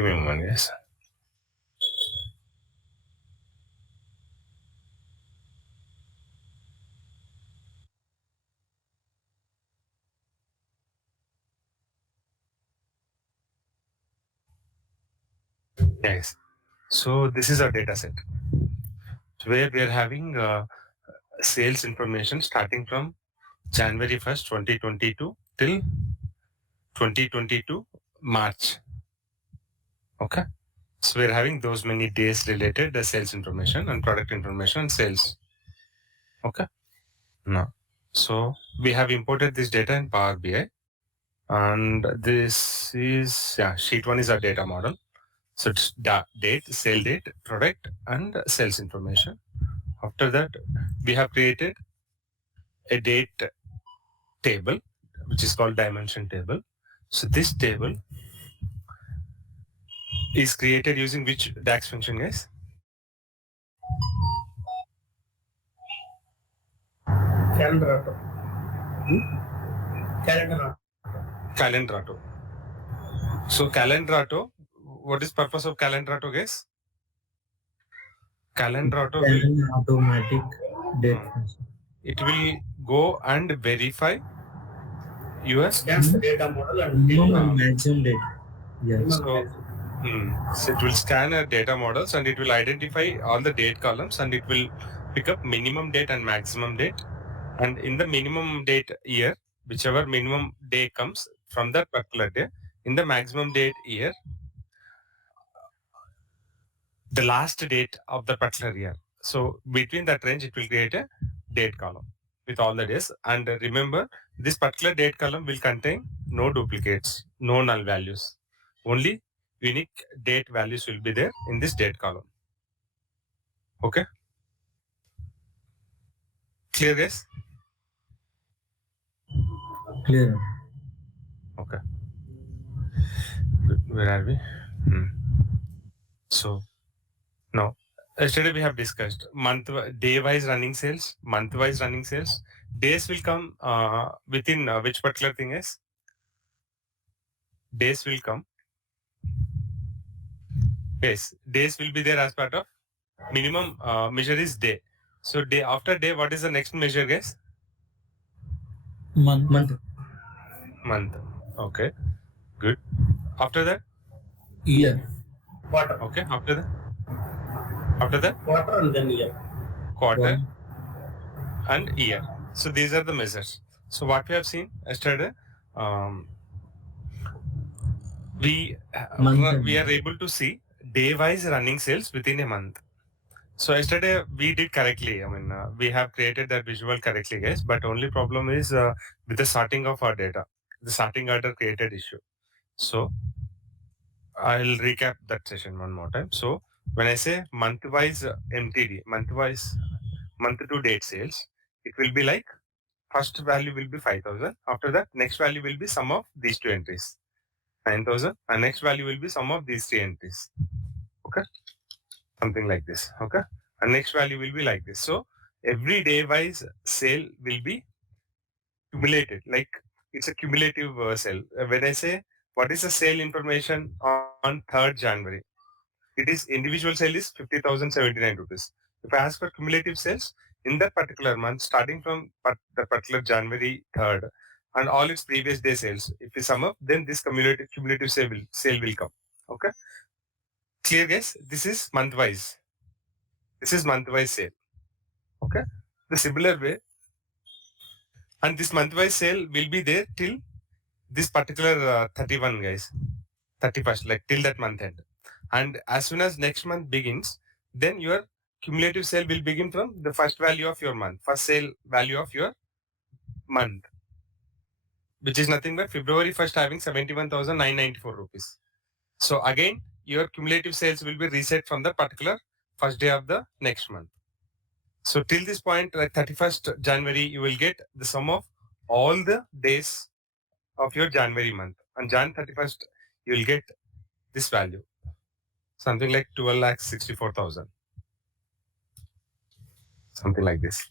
Give me a moment, yes. Yes. So this is our data set where we are having sales information starting from January 1st, 2022 till 2022 March. Okay. So we're having those many days related sales information and product information and sales. Okay. Now, so we have imported this data in Power BI, and this is sheet 1 is our data model. So it's date, sale date, product, and sales information. After that, we have created a date table, which is called dimension table. So this table is created using which DAX function, guys? Calendar auto. Calendar auto. Calendar auto. So calendar auto, what is purpose of calendar auto, guys? Calendar auto will automatic date. It will go and verify your Scans the data model and minimum and maximum date. Yes. so it will scan a data models and it will identify all the date columns and it will pick up minimum date and maximum date. And in the minimum date year, whichever minimum day comes from that particular day, in the maximum date year, the last date of the particular year. So between that range, it will create a date column with all the days. And remember, this particular date column will contain no duplicates, no null values. Only unique date values will be there in this date column. Okay? Clear, guys? Clear. Okay. Where are we? So now, yesterday we have discussed day-wise running sales, month-wise running sales. Days will come within which particular thing is? Days will come. Yes, days will be there as part of minimum measure is day. So day after day, what is the next measure, guys? Month. Month. Okay, good. After that? Year. Quarter. Okay, after that? After that? Quarter and then year. Quarter and year. So these are the measures. So what we have seen yesterday, we are able to see day-wise running sales within a month. So yesterday we did correctly. I mean, we have created that visual correctly, guys. But only problem is with the sorting of our data. The sorting order created issue. So I'll recap that session one more time. So when I say month-wise MTD, month-wise month to date sales, it will be like first value will be 5,000. After that, next value will be sum of these two entries, 9,000, and next value will be sum of these three entries. Okay, something like this. Okay, and next value will be like this. So every day-wise sale will be cumulated, like it's a cumulative sale. When I say what is the sale information on 3rd January, it is individual sale is 50,079 rupees. If I ask for cumulative sales in that particular month, starting from the particular January 3rd and all its previous day sales, if we sum up, then this cumulative sale will come. Okay. Clear, guys? This is month-wise. This is month-wise sale. Okay. The similar way, and this month-wise sale will be there till this particular 31, guys. 31st, like till that month end. And as soon as next month begins, then your cumulative sale will begin from the first value of your month, first sale value of your month, which is nothing but February 1st having 71,994 rupees. So again, your cumulative sales will be reset from the particular first day of the next month. So till this point, like 31st January, you will get the sum of all the days of your January month. On Jan 31st, you will get this value, something like 12,64,000. Something like this.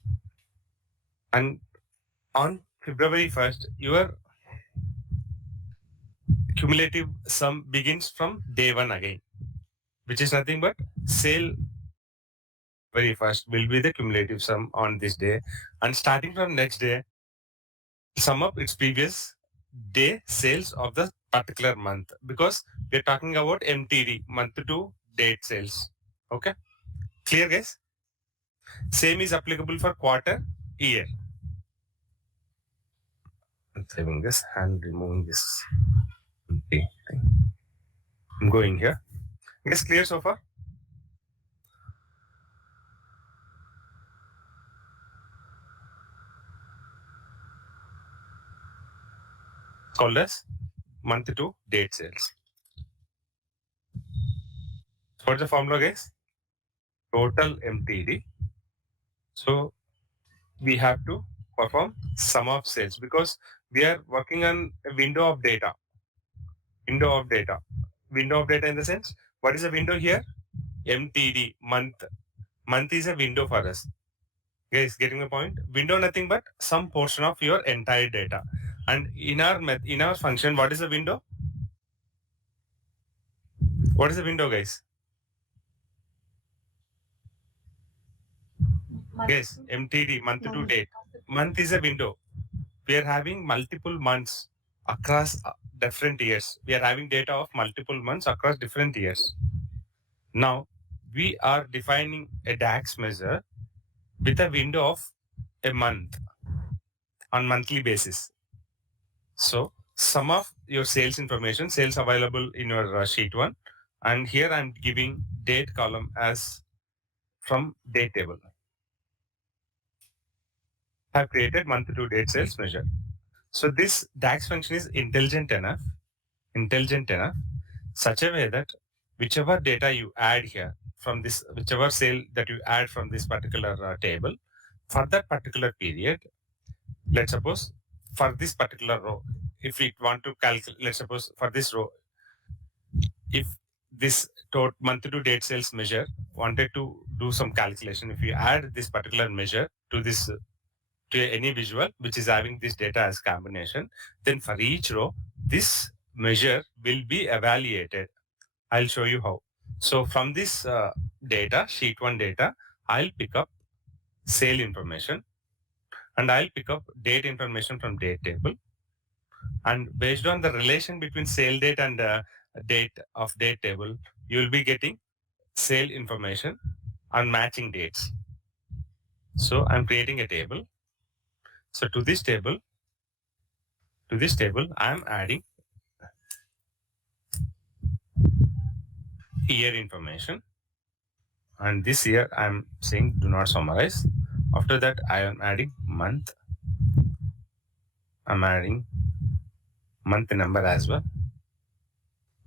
And on February 1st, your cumulative sum begins from day one again, which is nothing but sale very first will be the cumulative sum on this day, and starting from next day, sum up its previous day sales of the particular month, because we're talking about MTD, month to date sales. Okay, clear guys? Same is applicable for quarter, year. I'm saving this and removing this. Okay. I'm going here. Guys, clear so far? Called as month to date sales. What's the formula, guys? Total MTD. So we have to perform sum of sales because we are working on a window of data. Window of data. Window of data in the sense, what is the window here? MTD, month. Month is a window for us. Guys, getting the point? Window nothing but some portion of your entire data. And in our function, what is the window? What is the window, guys? Yes, MTD, month to date. Month is a window. We are having multiple months across different years. We are having data of multiple months across different years. Now, we are defining a DAX measure with a window of a month on monthly basis. So, some of your sales information, sales available in your sheet 1. And here I'm giving date column as from date table. I have created month to date sales measure. So this DAX function is intelligent enough, such a way that whichever data you add here from this, whichever sale that you add from this particular table, for that particular period, let's suppose for this particular row, if we want to calculate, let's suppose for this row, if this month to date sales measure wanted to do some calculation, if you add this particular measure to this to any visual which is having this data as combination, then for each row, this measure will be evaluated. I'll show you how. So from this data, sheet 1 data, I'll pick up sale information and I'll pick up date information from date table. And based on the relation between sale date and date of date table, you will be getting sale information on matching dates. So I'm creating a table. So to this table, I'm adding year information. And this year I'm saying do not summarize. After that, I am adding month. I'm adding month number as well.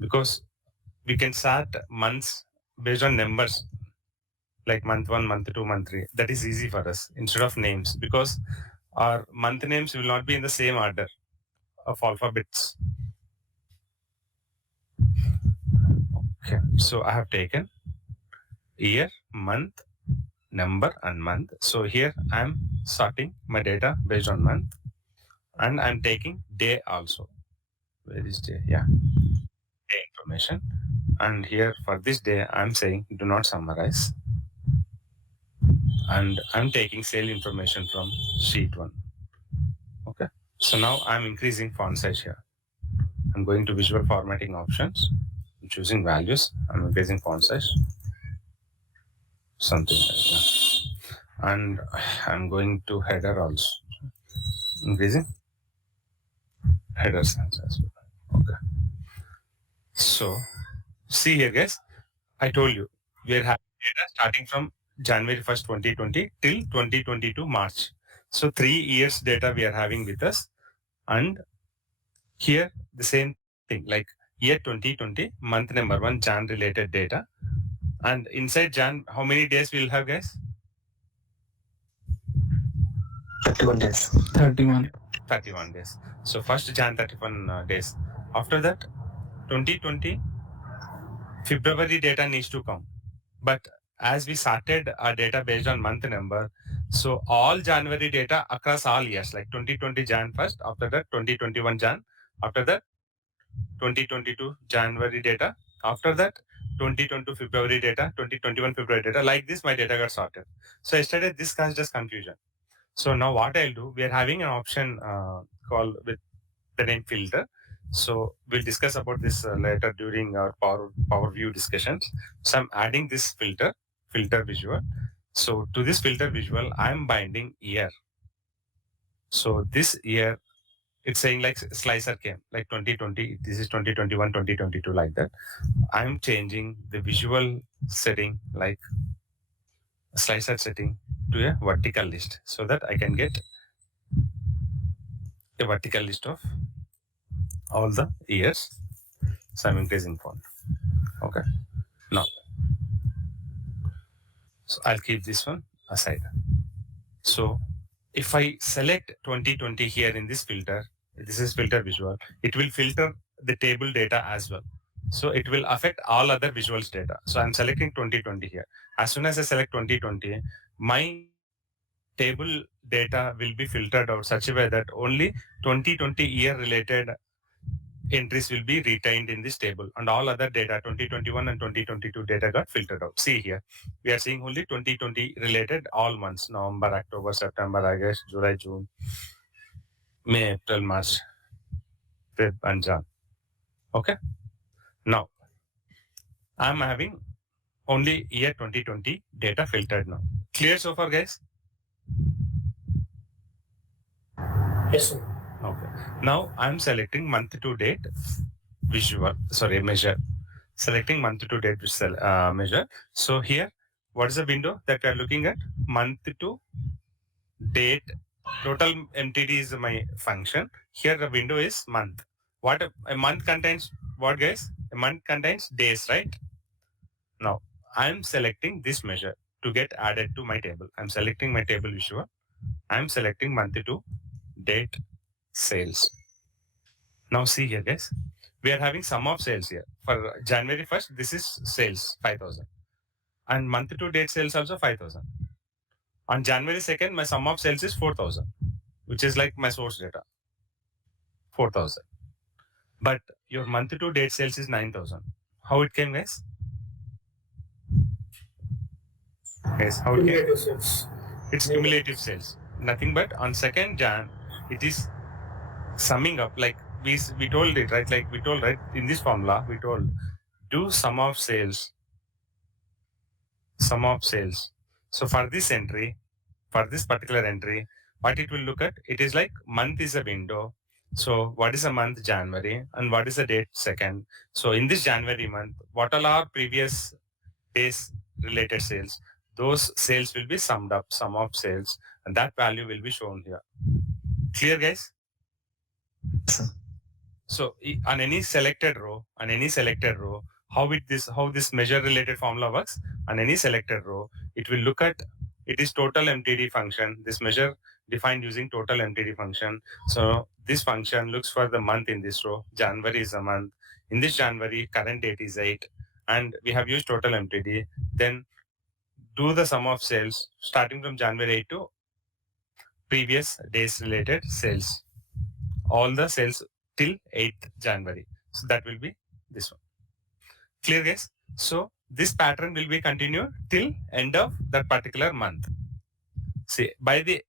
Because we can start months based on numbers, like month 1, month 2, month 3. That is easy for us instead of names, because our month names will not be in the same order of alphabets. Okay, so I have taken year, month, number and month. So here I'm sorting my data based on month, and I'm taking day also. Where is day? Yeah, day information. And here for this day, I'm saying do not summarize. And I'm taking sale information from sheet 1. Okay. So now I'm increasing font size here. I'm going to visual formatting options. I'm choosing values. I'm increasing font size. Something like that. And I'm going to header also. Increasing header size as well. Okay. So see here, guys. I told you we are having data starting from January 1st, 2020 till 2022 March. So 3 years data we are having with us. And here the same thing, like year 2020, month number 1, Jan related data. And inside Jan, how many days we'll have, guys? 31 days. 31 days. So first Jan 31 days. After that, 2020 February data needs to come. But as we started our data based on month number, so all January data across all years, like 2020 Jan first, after that 2021 Jan, after that 2022 January data. After that, 2022 February data, 2021 February data. Like this, my data got sorted. So yesterday, this caused us confusion. So now what I'll do, we are having an option called with the name filter. So we'll discuss about this later during our power view discussions. So I'm adding this filter visual. So to this filter visual, I'm binding year. So this year, it's saying like slicer came like 2020. This is 2021, 2022 like that. I'm changing the visual setting like slicer setting to a vertical list so that I can get a vertical list of all the years. So I'm increasing font. Okay. Now, so I'll keep this one aside. So if I select 2020 here in this filter, this is filter visual, it will filter the table data as well. So it will affect all other visuals data. So I'm selecting 2020 here. As soon as I select 2020, my table data will be filtered out such a way that only 2020 year related entries will be retained in this table, and all other data 2021 and 2022 data got filtered out. See here, we are seeing only 2020 related all months: November, October, September, August, July, June, May, April, March, Feb, and Jan. Okay. Now I'm having only year 2020 data filtered now. Clear so far, guys? Yes, sir. Okay. Now I'm selecting month to date measure. Selecting month to date measure. So here, what is the window that we are looking at? Month to date. Total MTD is my function. Here the window is month. What a month contains what, guys? A month contains days, right? Now I'm selecting this measure to get added to my table. I'm selecting my table visual. I'm selecting month to date sales. Now see here, guys. We are having sum of sales here. For January 1st, this is sales, 5,000. And month to date sales also 5,000. On January 2nd, my sum of sales is 4,000, which is like my source data, 4,000. But your month to date sales is 9,000. How it came, guys? Guys, how it came? Cumulative sales. It's cumulative sales. Nothing but on 2nd Jan, it is summing up like we told it, right? Like we told, right? In this formula, we told do sum of sales. So for this entry, for this particular entry, what it will look at, it is like month is a window. So what is a month? January. And what is the date? 2nd. So in this January month, what all are previous days related sales? Those sales will be summed up, sum of sales, and that value will be shown here. Clear, guys? So on any selected row, how this measure related formula works, on any selected row, it will look at, it is total MTD function, this measure defined using total MTD function. So this function looks for the month in this row. January is a month. In this January, current date is 8, and we have used total MTD. Then do the sum of sales starting from January 8 to previous days related sales. All the sales till 8th January. So that will be this one. Clear, guys? So this pattern will be continued till end of that particular month. See, by the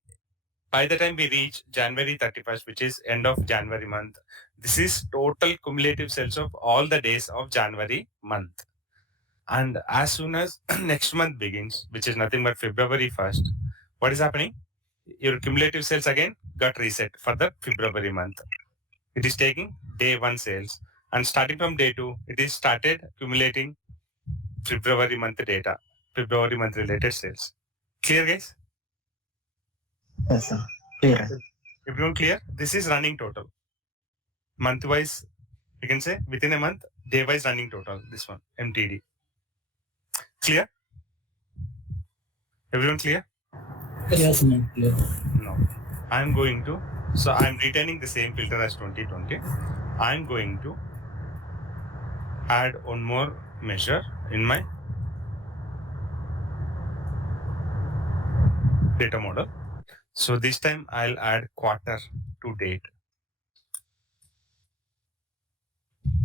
time we reach January 31st, which is end of January month, this is total cumulative sales of all the days of January month. And as soon as next month begins, which is nothing but February 1st, what is happening? Your cumulative sales again got reset for the February month. It is taking day 1 sales, and starting from day 2, it is started accumulating February month data, February month related sales. Clear, guys? Yes, sir. Clear. Everyone clear? This is running total. Month wise, you can say within a month, day wise running total. This one, MTD. Clear? Everyone clear? Yes, ma'am. Clear. No. I'm going to, so I'm retaining the same filter as 2020. I'm going to add one more measure in my data model. So this time I'll add quarter to date.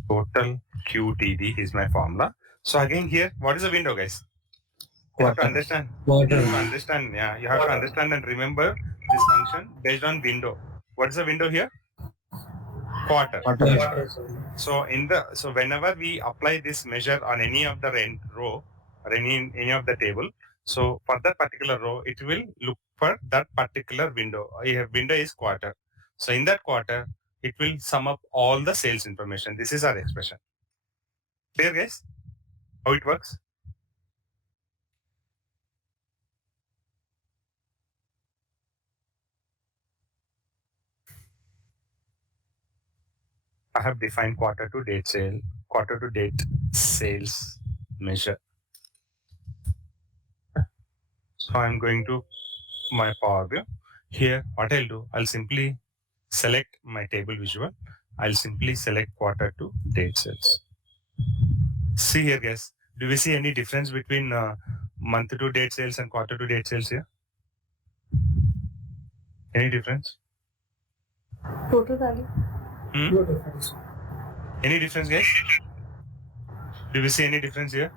Total QTD is my formula. So again here, what is the window, guys? You have to Quarter. understand. Quarter. You have to understand. Yeah, you have to understand and remember this function based on window. What is the window here? Quarter. Quarter. So whenever we apply this measure on any of the row or any of the table, so for that particular row, it will look for that particular window. Here window is quarter. So in that quarter, it will sum up all the sales information. This is our expression. Clear, guys? How it works? I have defined quarter to date sales measure. So I'm going to my Power View. Here, what I'll do, I'll simply select my table visual. I'll simply select quarter to date sales. See here, guys. Do we see any difference between month to date sales and quarter to date sales here? Any difference? Total value. No difference. Any difference, guys? Do we see any difference here?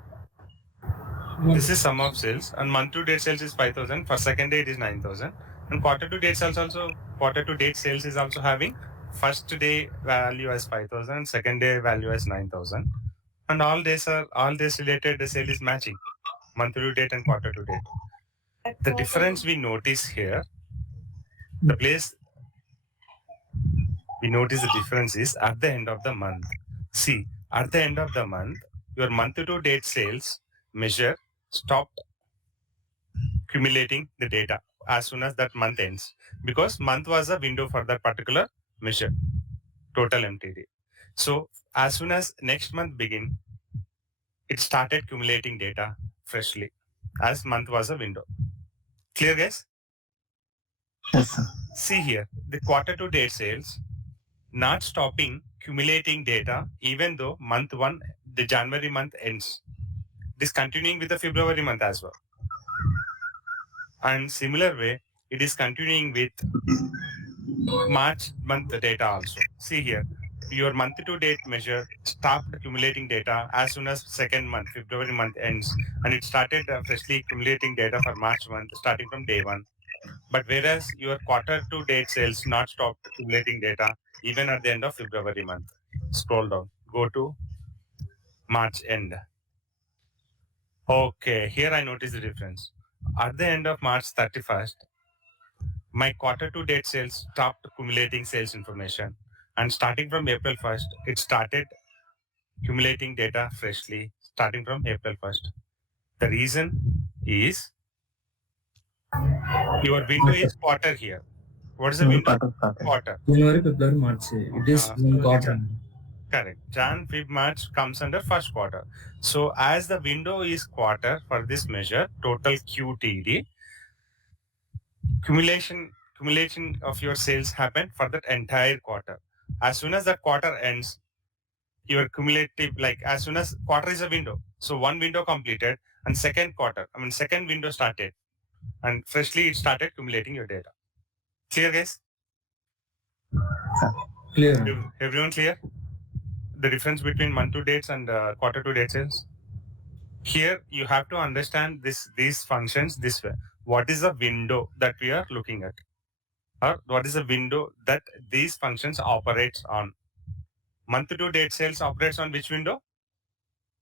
No. This is sum of sales, and month to date sales is 5,000. For second day, it is 9,000. And quarter to date sales is also having first day value as 5,000, second day value as 9,000. And all days related, the sale is matching, month to date and quarter to date. The difference we notice here, the place we notice the difference is at the end of the month. See, at the end of the month, your month to date sales measure stopped accumulating the data as soon as that month ends, because month was a window for that particular measure, total MTD. So as soon as next month begin, it started accumulating data freshly, as month was a window. Clear, guys? Yes, sir. See here, the quarter to date sales not stopping accumulating data even though month one, the January month ends. This continuing with the February month as well. And similar way, it is continuing with March month data also. See here, your month to date measure stopped accumulating data as soon as second month, February month ends, and it started freshly accumulating data for March month starting from day one. But whereas your quarter to date sales not stopped accumulating data even at the end of February month. Scroll down, go to March end. Okay, here I notice the difference. At the end of March 31st, my quarter to date sales stopped accumulating sales information. And starting from April 1st, it started accumulating data freshly starting from April 1st. The reason is your window is quarter here. What is the window? Quarter. January, February, March. It is one quarter. Correct. Jan, Feb, March comes under first quarter. So as the window is quarter for this measure, total QTD, accumulation of your sales happened for that entire quarter. As soon as that quarter ends, your cumulative, like as soon as quarter is a window, so one window completed and second window started, and freshly it started accumulating your data. Clear, guys? Clear. Everyone clear? The difference between month to dates and quarter to date sales? Here you have to understand these functions this way. What is the window that we are looking at? Or what is the window that these functions operates on? Month to date sales operates on which window?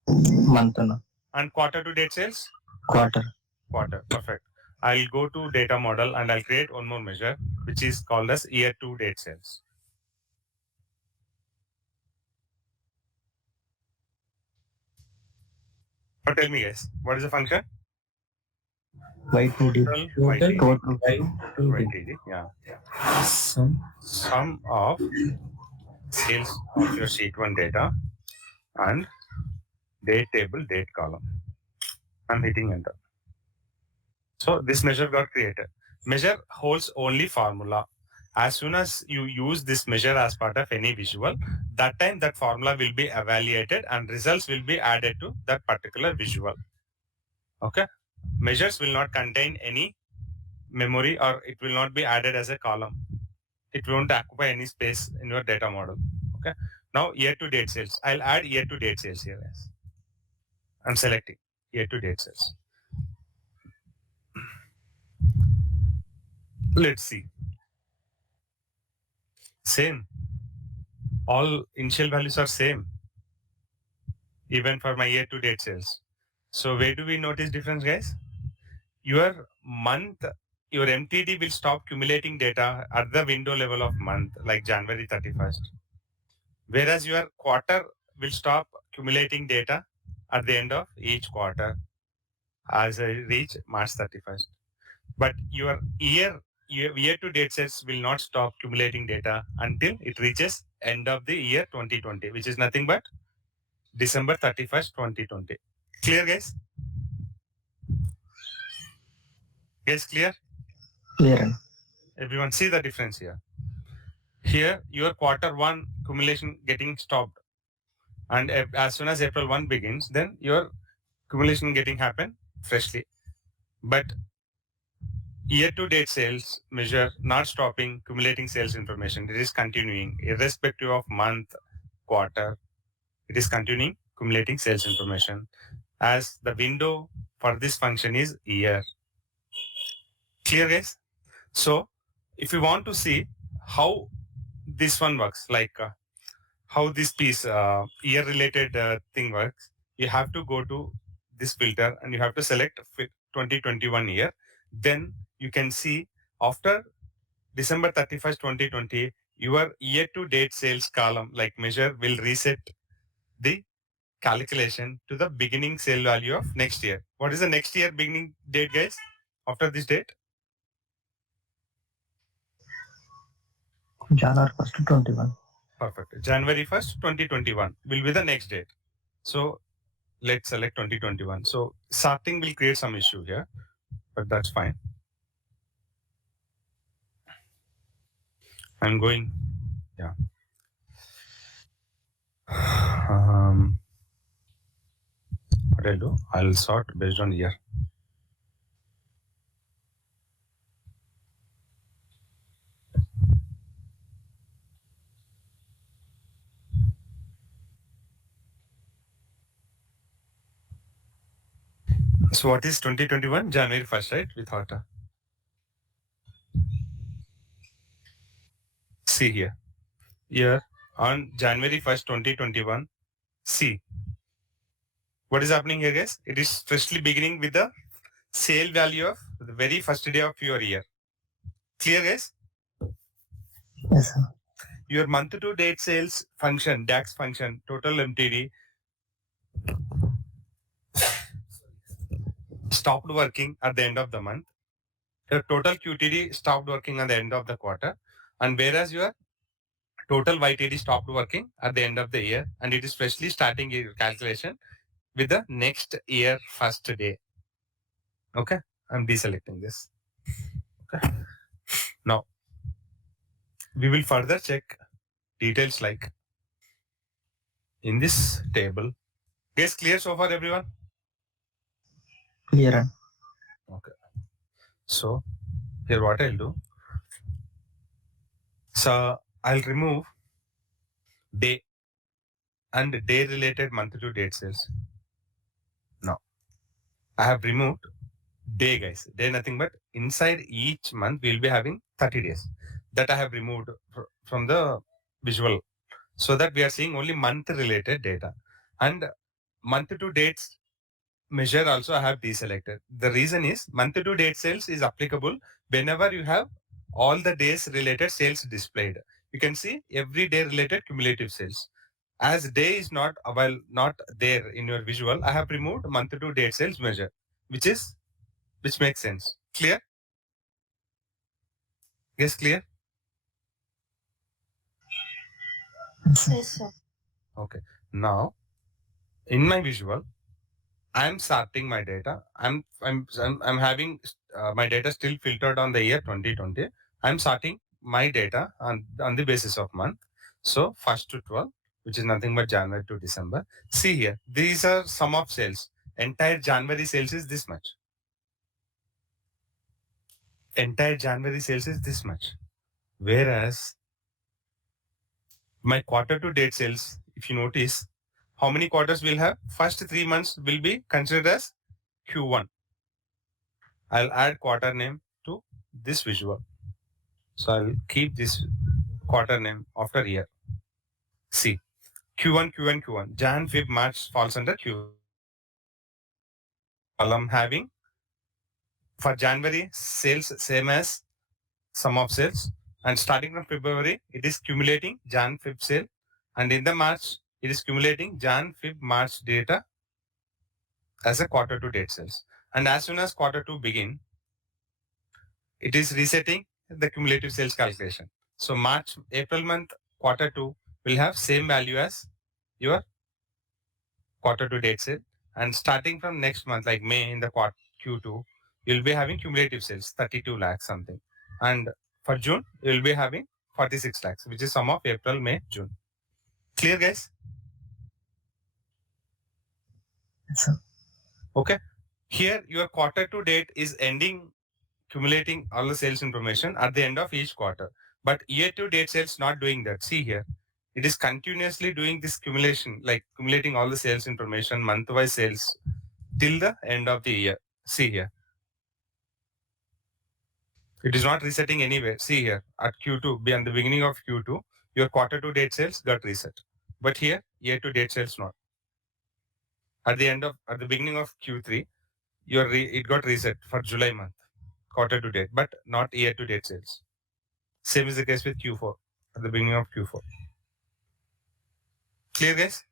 Month. No. And quarter to date sales? Quarter. Quarter. Perfect. I'll go to data model and I'll create one more measure, which is called as year to date sales. Now tell me, guys, what is the function? YTD. YTD. Yeah. Sum of sales of your sheet 1 data and date table, date column. I'm hitting enter. So this measure got created. Measure holds only formula. As soon as you use this measure as part of any visual, that time that formula will be evaluated and results will be added to that particular visual. Okay. Measures will not contain any memory, or it will not be added as a column. It won't occupy any space in your data model. Okay. Now year to date sales. I'll add year to date sales here. I'm selecting year to date sales. Let's see. Same. All initial values are same, even for my year to date sales. So where do we notice difference, guys? Your month, your MTD will stop accumulating data at the window level of month, like January 31st. Whereas your quarter will stop accumulating data at the end of each quarter as I reach March 31st. But your year to date sales will not stop accumulating data until it reaches end of the year 2020, which is nothing but December 31st, 2020. Clear, guys? Guys, clear? Clear. Everyone see the difference here. Here, your quarter one accumulation getting stopped. And as soon as April 1 begins, then your accumulation getting happen freshly. But year to date sales measure not stopping accumulating sales information. It is continuing irrespective of month, quarter. It is continuing accumulating sales information as the window for this function is year. Clear, guys? So if you want to see how this one works, like how this piece year related thing works, you have to go to this filter and you have to select 2021 year. Then you can see after December 31st, 2020, your year to date sales column like measure will reset the calculation to the beginning sale value of next year. What is the next year beginning date, guys? After this date? January 1st, 21. Perfect. January 1st, 2021 will be the next date. So let's select 2021. So sorting will create some issue here, but that's fine. I'm going, yeah. What I'll do, I'll sort based on year. So what is 2021? January 1st, right? We thought. See here. Here on January 1st, 2021, see. What is happening here, guys? It is freshly beginning with the sale value of the very first day of your year. Clear, guys? Yes, sir. Your month to date sales function, DAX function, total MTD, stopped working at the end of the month. Your total QTD stopped working at the end of the quarter. And whereas your total YTD stopped working at the end of the year, and it is freshly starting your calculation with the next year first day. Okay, I'm deselecting this. Okay. Now, we will further check details like in this table. Guys, clear so far, everyone? Clear. Okay. So here what I'll do. So I'll remove day and day related month to date sales. Now I have removed day, guys. Day nothing but inside each month we'll be having 30 days. That I have removed from the visual so that we are seeing only month related data. And month to dates measure also I have deselected. The reason is month to date sales is applicable whenever you have all the days related sales displayed. You can see every day related cumulative sales. As day is not there in your visual, I have removed month to date sales measure, which makes sense. Clear? Yes, clear? Yes, sir. Okay. Now in my visual, I'm sorting my data. I'm having my data still filtered on the year 2020. I'm sorting my data on the basis of month. So 1st to 12, which is nothing but January to December. See here, these are sum of sales. Entire January sales is this much. Entire January sales is this much. Whereas My quarter to date sales, if you notice, how many quarters we'll have? First 3 months will be considered as Q1. I'll add quarter name to this visual. So I'll keep this quarter name after year. See, Q1, Q1, Q1. Jan, Feb, March falls under Q. Column having for January sales same as sum of sales, and starting from February it is cumulating Jan, Feb sale, and in the March it is cumulating Jan, Feb, March data as a quarter to date sales. And as soon as quarter two begin, it is resetting the cumulative sales calculation. So March, April month, quarter two will have same value as your quarter to date sale. And starting from next month, like May in the Q2, you'll be having cumulative sales, 32 lakhs something. And for June, you'll be having 46 lakhs, which is sum of April, May, June. Clear, guys? Yes, sir. Okay. Here, your quarter to date is ending accumulating all the sales information at the end of each quarter. But year to date sales not doing that. See here, it is continuously doing this accumulation, like accumulating all the sales information, month-wise sales till the end of the year. See here. It is not resetting anywhere. See here, at Q2, beyond the beginning of Q2, your quarter to date sales got reset. But here, year to date sales not. At the beginning of Q3, it got reset for July month, quarter to date, but not year to date sales. Same is the case with Q4, at the beginning of Q4. Clear, guys?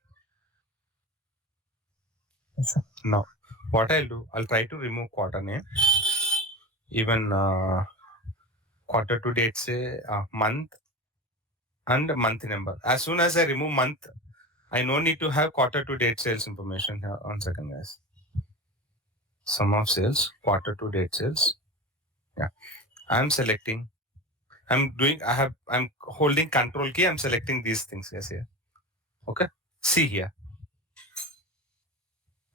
Yes, sir. Now, what I'll do, I'll try to remove quarter name, even quarter to date, say month and month number. As soon as I remove month, I no need to have quarter to date sales information here. 1 second, guys. Sum of sales, quarter to date sales. Yeah, I'm selecting. I'm holding control key. I'm selecting these things, guys, here. Okay. See here.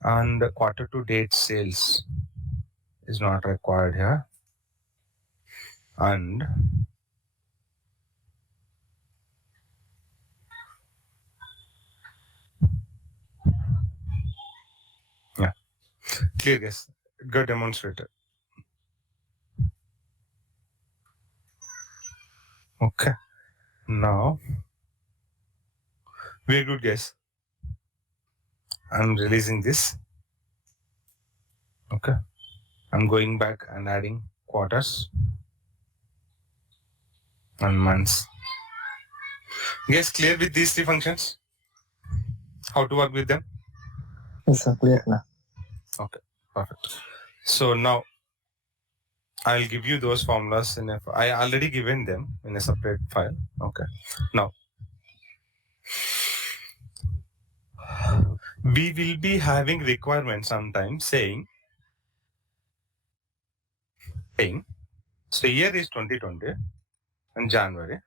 And quarter to date sales is not required here. And yeah, clear, guys. Good demonstrated. Okay. Now we're good, guys. I'm releasing this. Okay. I'm going back and adding quarters and months. Guys, clear with these three functions? How to work with them? Yes, sir. Clear now. Okay, perfect. So now I'll give you those formulas I already given them in a separate file. Okay. Now we will be having requirements sometimes saying so year is 2020 and January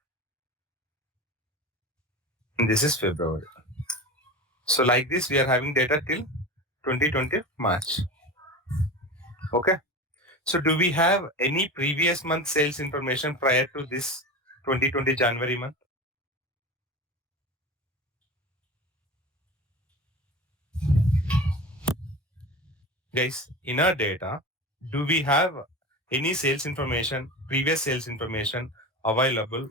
and this is February. So like this we are having data till 2020 March. Okay. So do we have any previous month sales information prior to this 2020 January month? Guys, in our data, do we have any sales information, previous sales information available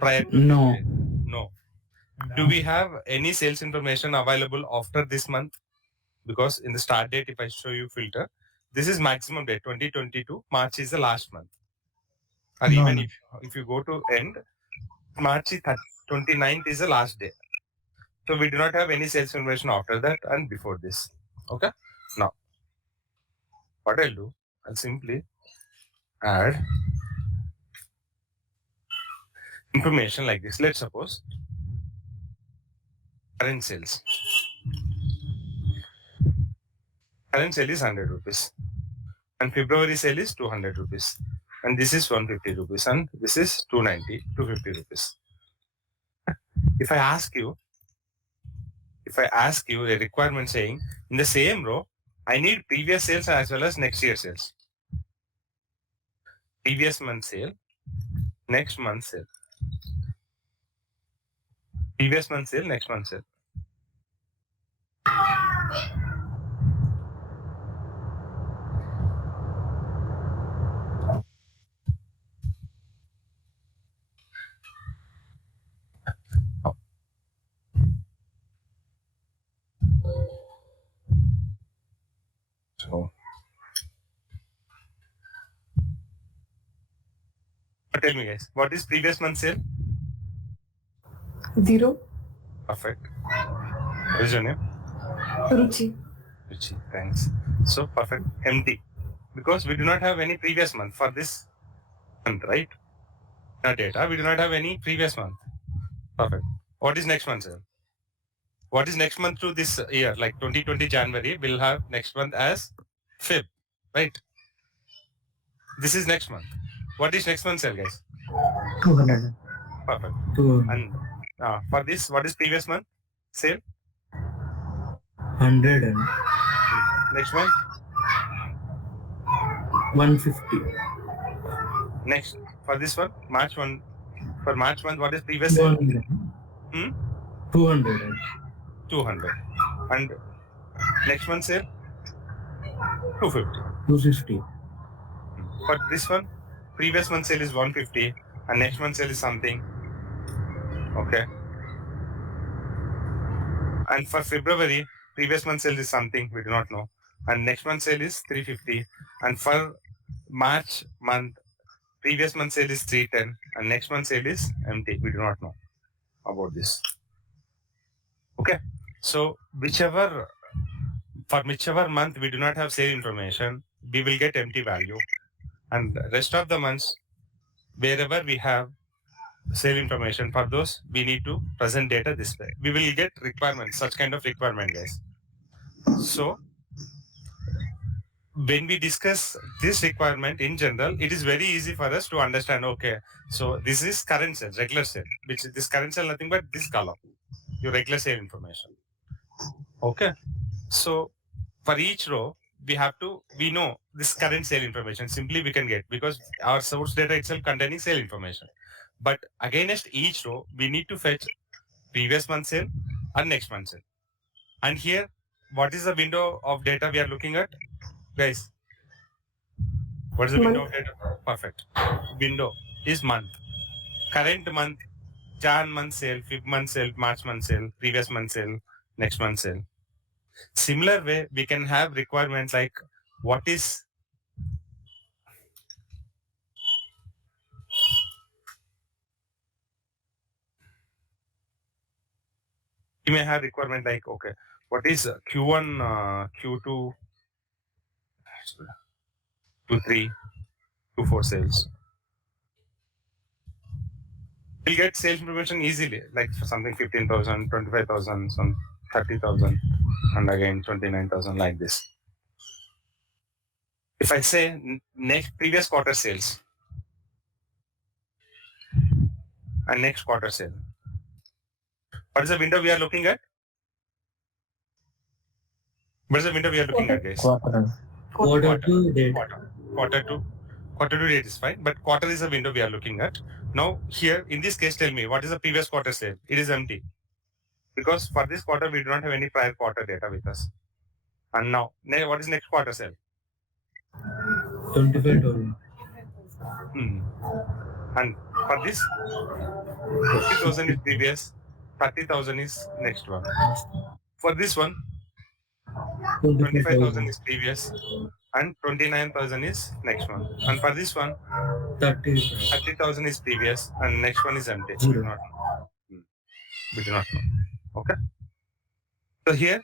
prior to No. this date? No. Do we have any sales information available after this month? Because in the start date, if I show you filter, this is maximum date, 2022, March is the last month. Or No, even no. if you go to end, March 29th is the last day. So we do not have any sales information after that and before this. Okay. Now, what I'll do, I'll simply add information like this. Let's suppose current sales. Current sale is 100 rupees. And February sale is 200 rupees. And this is 150 rupees. And this is 290, 250 rupees. If I ask you a requirement saying in the same row, I need previous sales as well as next year sales. Previous month sale, next month sale. Previous month sale, next month sale. Oh. So, tell me guys, what is previous month sale? 0. Perfect. What is your name? Ruchi. Ruchi, thanks. So perfect. Empty. Because we do not have any previous month for this month, right? Our data, we do not have any previous month. Perfect. What is next month, sir? What is next month to this year? Like 2020 January, we'll have next month as Feb, right? This is next month. What is next month, sir, guys? 200. Perfect. 200. And for this, what is previous month? Sale? 100 and Next month? 150. Next. For this one, March 1. For March month, what is previous sale? 200. Hmm? 200 and 200. And next month sale? 250. 250. For this one, previous month sale is 150 and next month sale is something. Okay. And for February, previous month sale is something, we do not know. And next month sale is 350. And for March month, previous month sale is 310 and next month sale is empty. We do not know about this. Okay. So for whichever month we do not have sale information, we will get empty value. And rest of the months, wherever we have sale information, for those we need to present data this way. We will get requirements, such kind of requirement, guys. So when we discuss this requirement in general, it is very easy for us to understand, okay, so this is current sale, regular sale, which this current sale nothing but this column, your regular sale information. Okay. So for each row, we know this current sale information simply we can get because our source data itself containing sale information. But against each row, we need to fetch previous month sale and next month sale. And here, what is the window of data we are looking at? Guys, what is the window of data? Perfect. Window is month. Current month, Jan month sale, Feb month sale, March month sale, previous month sale, next month sale. Similar way, we can have requirements like what is you may have requirement like, okay, what is Q1, Q2, Q3, Q4 sales? We'll get sales information easily, like for something 15,000, 25,000, some 30,000, and again 29,000 like this. If I say next previous quarter sales and next quarter sale, what is the window we are looking at? What is the window we are looking at, guys? quarter to date. Quarter to date is fine, but quarter is the window we are looking at. Now here, in this case, tell me, what is the previous quarter sale? It is empty. Because for this quarter, we do not have any prior quarter data with us. And now, what is next quarter sale? 25,000. And for this, 50,000 is previous, 30,000 is next one. For this one, 25,000 is previous, and 29,000 is next one. And for this one, 30,000 is previous, and next one is empty. We do not know. We do not know. Okay. So here,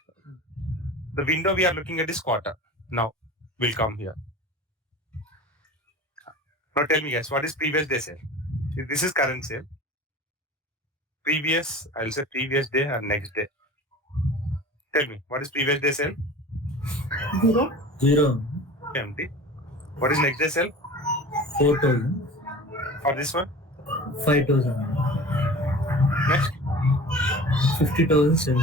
the window we are looking at is quarter. Now, we'll come here. Now tell me, guys, what is previous day sale? This is current sale. Previous, I'll say previous day and next day. Tell me, what is previous day sale? 0. Empty. What is next day sale? 4,000. For this one? 5,000. Next? 50,007.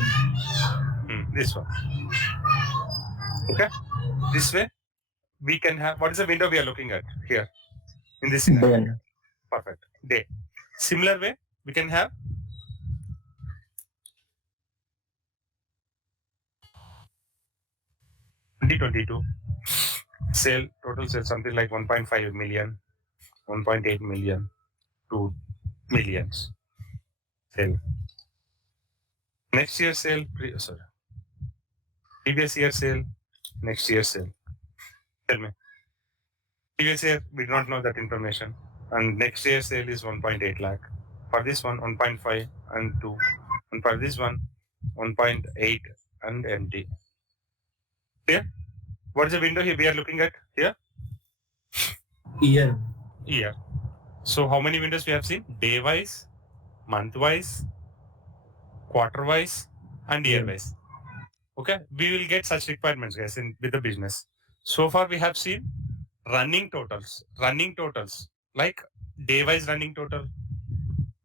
This one. Okay. This way, we can have, what is the window we are looking at here? In this scenario. Perfect. Day. Similar way, we can have 2022 sale, total sale something like 1.5 million, 1.8 million, 2 millions sale. Next year sale, previous year sale, next year sale. Tell me. Previous year, we do not know that information. And next year sale is 1.8 lakh. For this one, 1.5 and 2. And for this one, 1.8 and empty. Clear? What is the window here we are looking at here? Year. Year. So how many windows we have seen? Day wise, month wise, quarter wise, and year wise. Okay, we will get such requirements, guys, with the business. So far, we have seen running totals, like day wise running total,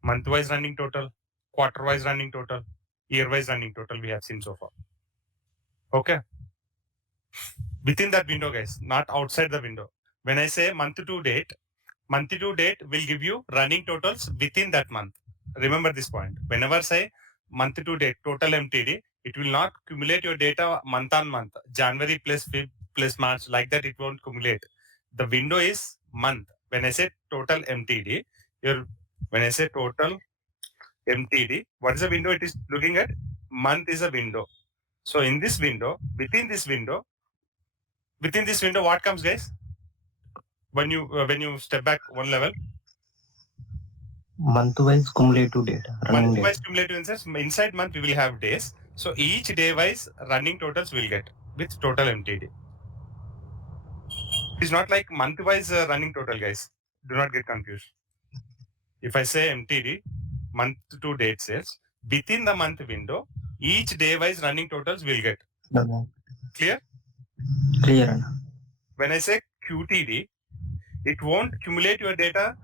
month wise running total, quarter wise running total, year wise running total. We have seen so far. Okay, within that window, guys, not outside the window. When I say month to date will give you running totals within that month. Remember this point. Whenever say month to date, total MTD, it will not cumulate your data month on month, January plus Feb plus March, like that it won't cumulate. The window is month. When I say total MTD, when I say total MTD, what is the window it is looking at? Month is a window. So in this window, within this window, what comes, guys? When you step back one level, Month-wise cumulative data, running month-wise data. cumulative insights, inside month we will have days. So each day-wise running totals will get with total MTD. It's not like month-wise running total, guys. Do not get confused. If I say MTD, month to date sales, within the month window, each day-wise running totals will get. Clear? Clear, Anna. When I say QTD, it won't cumulate your data.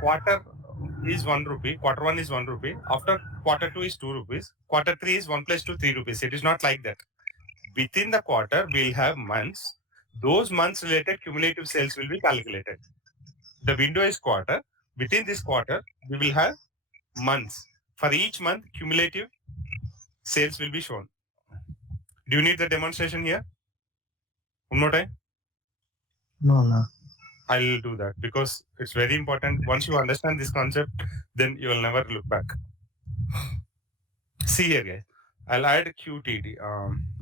Quarter is 1 rupee, quarter 1 is 1 rupee, after quarter 2 is 2 rupees, quarter 3 is 1 plus 2, 3 rupees. It is not like that. Within the quarter, we'll have months. Those months related cumulative sales will be calculated. The window is quarter. Within this quarter, we will have months. For each month, cumulative sales will be shown. Do you need the demonstration here? One more time? No, no. I'll do that because it's very important. Once you understand this concept, then you will never look back. See here, guys. I'll add QTD.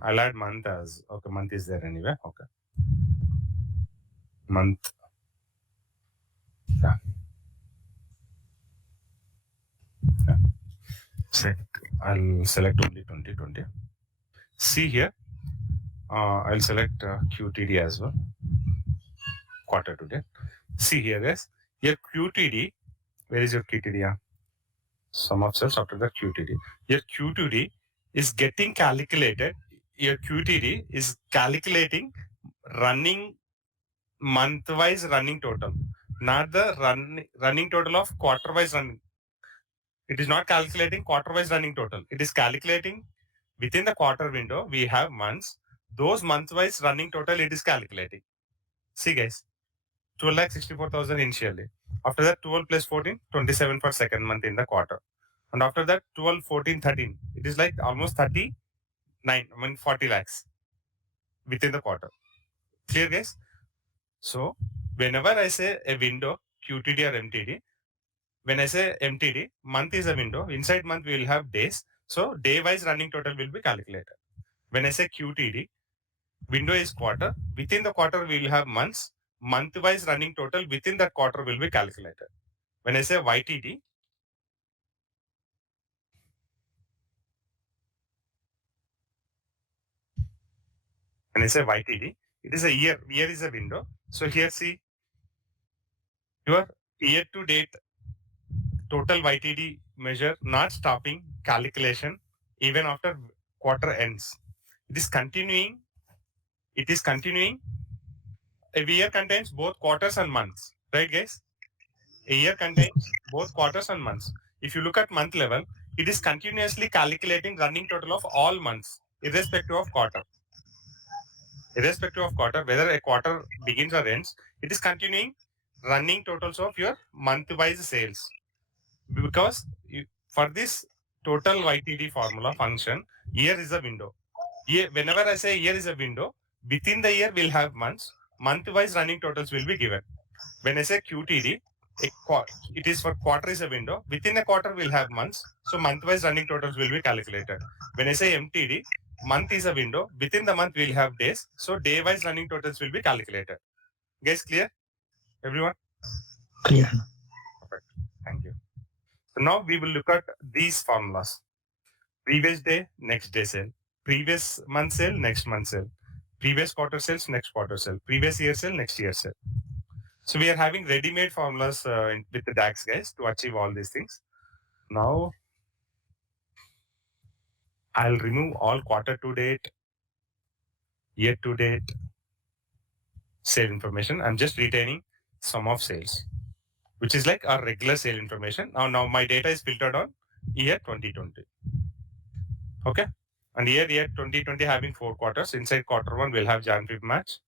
I'll add month as okay. Month is there anyway. Okay. Month. Yeah. I'll select only 2020. See here. I'll select QTD as well. Quarter to date. See here, guys. Your QTD. Where is your QTD? Yeah. Sum of sales after the QTD. Your QTD is getting calculated. Your QTD is calculating running month-wise running total, not the running total of quarter-wise running. It is not calculating quarter-wise running total. It is calculating within the quarter window. We have months. Those month-wise running total it is calculating. See, guys, 12,64,000 initially. After that, 12 plus 14, 27 for second month in the quarter. And after that, 12, 14, 13. It is like almost 39, 40 lakhs within the quarter. Clear, guys? So, whenever I say a window, QTD or MTD, when I say MTD, month is a window. Inside month, we will have days. So, day-wise running total will be calculated. When I say QTD, window is quarter. Within the quarter, we will have months. Month-wise running total within that quarter will be calculated. When I say YTD, when I say YTD, it is a year. Year is a window. So here see, your year to date total YTD measure not stopping calculation even after quarter ends. It is continuing. A year contains both quarters and months. Right, guys? A year contains both quarters and months. If you look at month level, it is continuously calculating running total of all months, irrespective of quarter. Irrespective of quarter, whether a quarter begins or ends, it is continuing running totals of your month-wise sales. Because for this total YTD formula function, year is a window. Whenever I say year is a window, Within the year, we'll have months. Month-wise running totals will be given. When I say QTD, it is for quarter is a window. Within a quarter, we'll have months. So month-wise running totals will be calculated. When I say MTD, month is a window. Within the month, we'll have days. So day-wise running totals will be calculated. Guys, clear? Everyone? Clear. Perfect. Thank you. So now we will look at these formulas. Previous day, next day sale. Previous month sale, next month sale. Previous quarter sales, next quarter sale. Previous year sale, next year sale. So we are having ready-made formulas with the DAX guys to achieve all these things. Now I'll remove all quarter to date, year to date, sale information. I'm just retaining sum of sales, which is like our regular sale information. Now my data is filtered on year 2020. Okay. And year 2020 having 4 quarters. Inside quarter 1, we'll have Jan, Feb, March,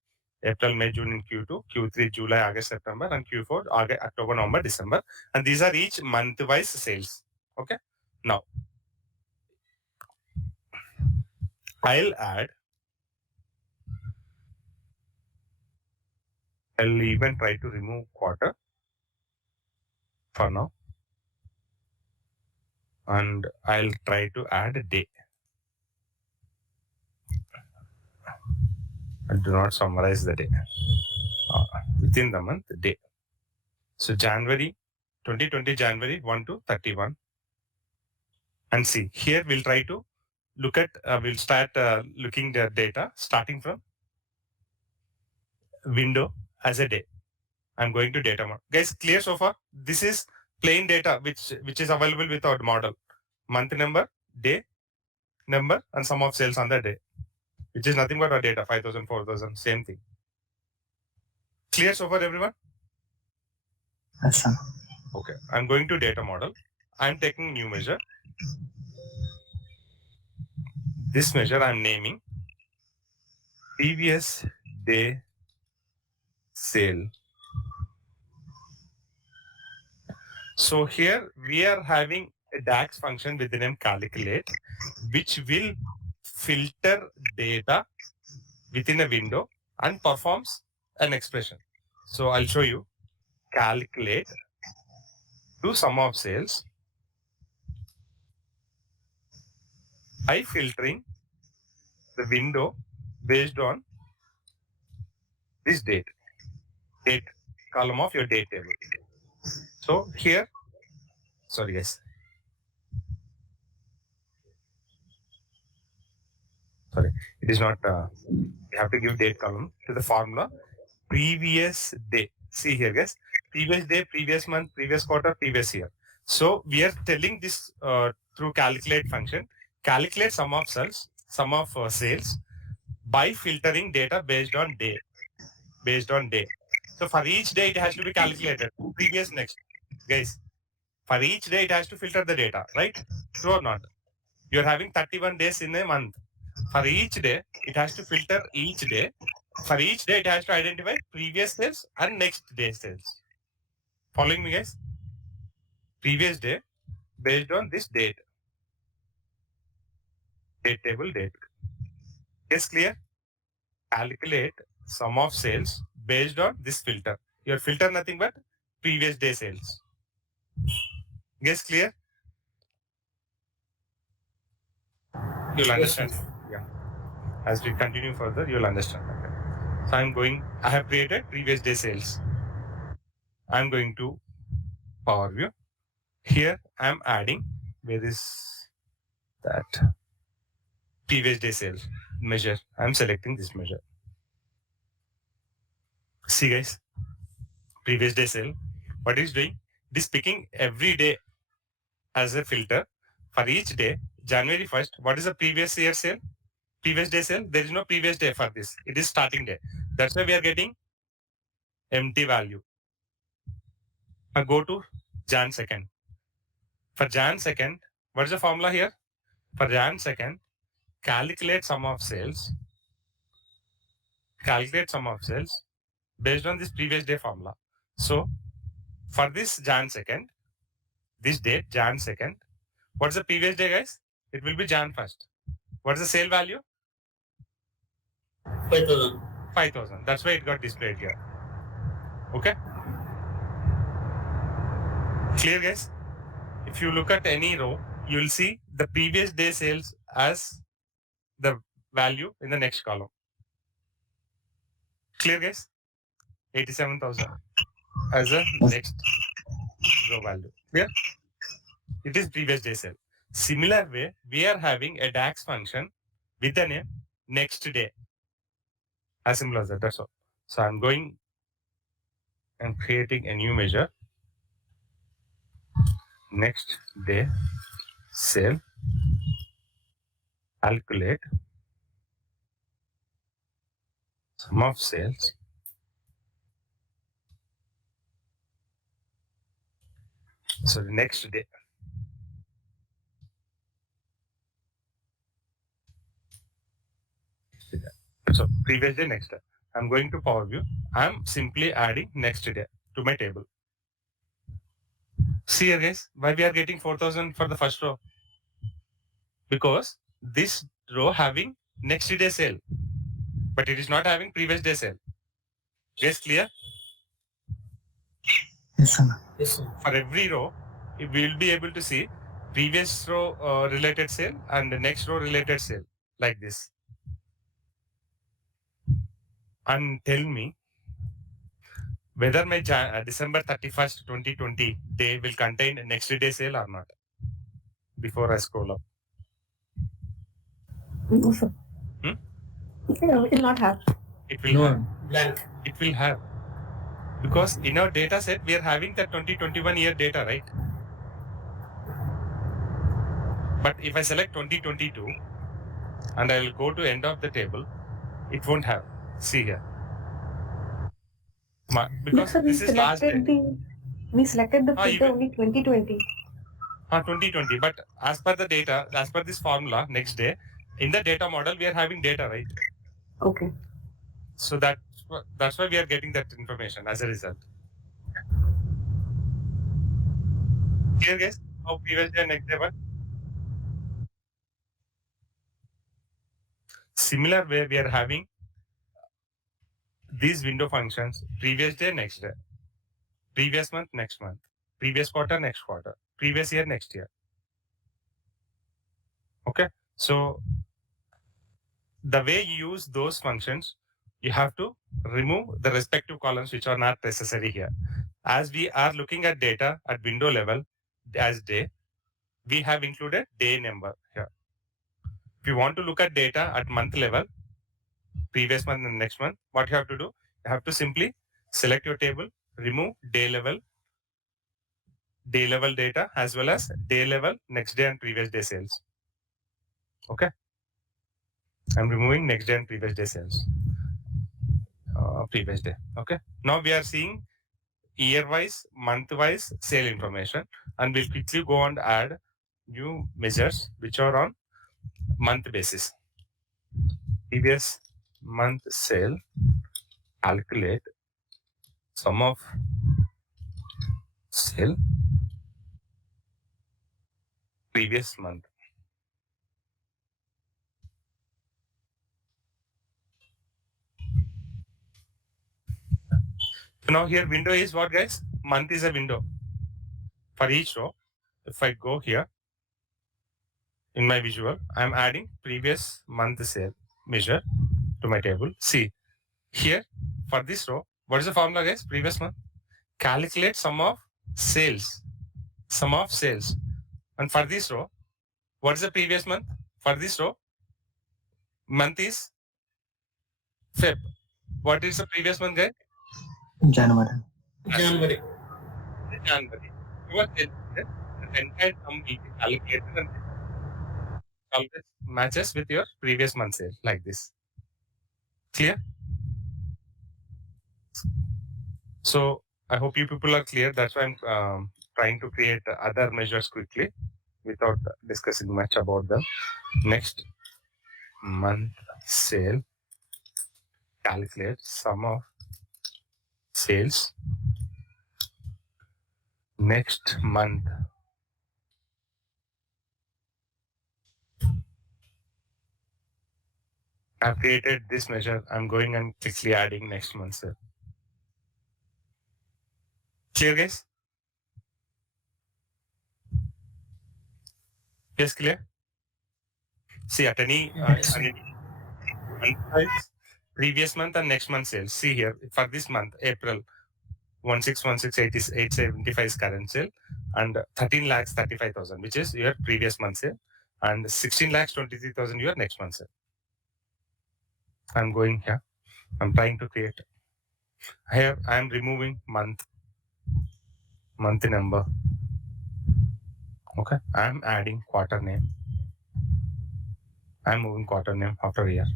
April, May, June in Q2, Q3, July, August, September, and Q4, August, October, November, December. And these are each month-wise sales. Okay. Now, I'll even try to remove quarter for now. And I'll try to add a day. I do not summarize the day. Within the month, day. So January, 2020 January 1 to 31. And see, here we'll try to look at, we'll start looking the data starting from window as a day. I'm going to data model. Guys, clear so far? This is plain data which is available with our model. Month number, day number, and sum of sales on the day, which is nothing but our data, 5,000, 4,000, same thing. Clear so far, everyone? Yes, sir. Okay, I'm going to data model. I'm taking new measure. This measure I'm naming previous day sale. So here we are having a DAX function with the name calculate, which will filter data within a window and performs an expression. So I'll show you. Calculate to sum of sales by filtering the window based on this date column of your date table. So here, sorry guys. Sorry, it is not, you have to give date column to the formula previous day. See here guys, previous day, previous month, previous quarter, previous year. So we are telling this through calculate function, calculate sum of sales by filtering data based on day. So for each day, it has to be calculated. Previous, next. Guys, for each day, it has to filter the data, right? True or not? You're having 31 days in a month. For each day, it has to filter each day. For each day, it has to identify previous sales and next day sales. Following me, guys? Previous day, based on this date. Date table, date. Yes, clear? Calculate sum of sales based on this filter. Your filter nothing but previous day sales. Yes, clear? You'll understand. Yeah. As we continue further, you'll understand. Okay. So I have created previous day sales. I'm going to Power View. Here I'm adding, where is that? Previous day sales measure. I'm selecting this measure. See guys, previous day sale. What is doing? This picking every day as a filter. For each day, January 1st, what is the previous year sale? Previous day sale? There is no previous day for this. It is starting day. That's why we are getting empty value. Now go to Jan 2nd. For Jan 2nd, what is the formula here? For Jan 2nd, calculate sum of sales. Calculate sum of sales based on this previous day formula. So for this Jan 2nd, this date, Jan 2nd, what's the previous day, guys? It will be Jan 1st. What is the sale value? 5,000. 5,000. That's why it got displayed here. Okay. Clear, guys? If you look at any row, you will see the previous day sales as the value in the next column. Clear, guys? 87,000 as a next row value. Clear? It is previous day sale. Similar way, we are having a DAX function with the name next day. As simple as that. That's all. So I'm going and creating a new measure. Next day sale. Calculate sum of sales. So the next day. So previous day, next day. I'm going to Power View. I'm simply adding next day to my table. See here, guys, why we are getting 4,000 for the first row? Because this row having next day sale, but it is not having previous day sale. Guys, clear? Yes, sir. Yes, sir. For every row, we will be able to see previous row related sale and the next row related sale like this. And tell me whether my December 31st, 2020 day will contain next day sale or not. Before I scroll up. No, sir. Hmm? Yeah, we will not have. It will No, have. blank. It will have. Because in our data set, we are having the 2021 year data, right? But if I select 2022 and I will go to end of the table, it won't have. See here. Because Sir, this is last day. we selected the filter even- only 2020. 2020. But as per the data, as per this formula, next day, in the data model, we are having data, right? Okay. So that's why we are getting that information as a result. Clear, guys? How previous day, next day, one? Similar way, we are having these window functions: previous day, next day, previous month, next month, previous quarter, next quarter, previous year, next year. Okay. So the way you use those functions, you have to remove the respective columns which are not necessary here. As we are looking at data at window level as day, we have included day number here. If you want to look at data at month level, previous month and next month, what you have to do? You have to simply select your table, remove day level data as well as day level, next day and previous day sales. Okay. I'm removing next day and previous day sales. Previous day. Okay. Now we are seeing year-wise, month-wise sale information, and we'll quickly go and add new measures which are on month basis. Previous month sale, calculate sum of sale previous month. So now here window is what, guys? Month is a window. For each row, if I go here in my visual, I'm adding previous month sale measure to my table. See here for this row, what is the formula, guys? Previous month. Calculate sum of sales. Sum of sales. And for this row, what is the previous month? For this row, month is Feb. What is the previous month, guys? January. January. January. Your sales, the entire sum will be calculated and always matches with your previous month sale like this. Clear? So I hope you people are clear. That's why I'm trying to create other measures quickly without discussing much about them. Next month sale, calculate sum of sales next month. I've created this measure. I'm going and quickly adding next month sale. Clear, guys? Yes, clear? See, at any previous month and next month sales. See here, for this month, April, 1616,875 is current sale, and 13 lakhs 35,000, which is your previous month sale, and 16 lakhs 23,000 your next month sale. I'm going here. I'm trying to create. Here, I'm removing month number. Okay, I'm adding quarter name. I'm moving quarter name after year.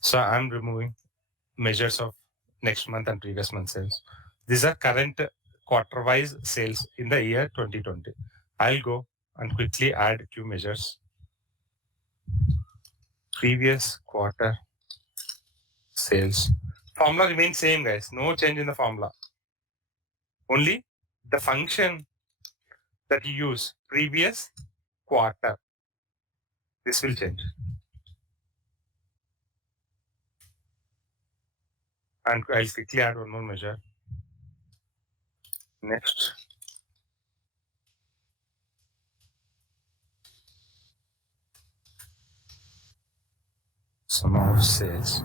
So I'm removing measures of next month and previous month sales. These are current quarter-wise sales in the year 2020. I'll go and quickly add few measures. Previous quarter sales. Formula remains same, guys. No change in the formula. Only the function that you use, previous quarter, this will change. And I'll quickly add one more measure. Next. Sum of sales.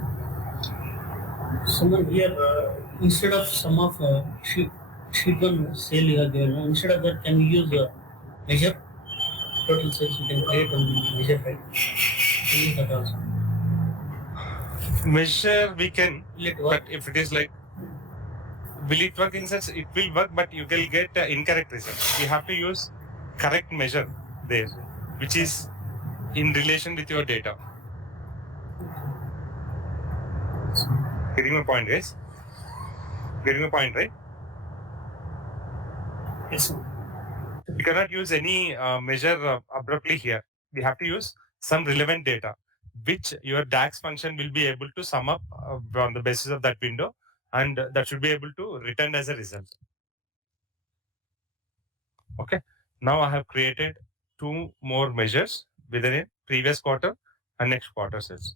Someone here, instead of sum of sheet one sale you have given, instead of that, can we use measure total sales? We can create one measure, right? Can use that also. Measure we can, Will it work? but if it is like, will it work in sense? It will work, but you will get incorrect result. We have to use correct measure there, which is in relation with your data. Getting my point, guys? Getting my point, right? Yes, sir. You cannot use any measure abruptly here. We have to use some relevant data, which your DAX function will be able to sum up on the basis of that window, and that should be able to return as a result. Okay. Now I have created two more measures within a previous quarter and next quarter sales.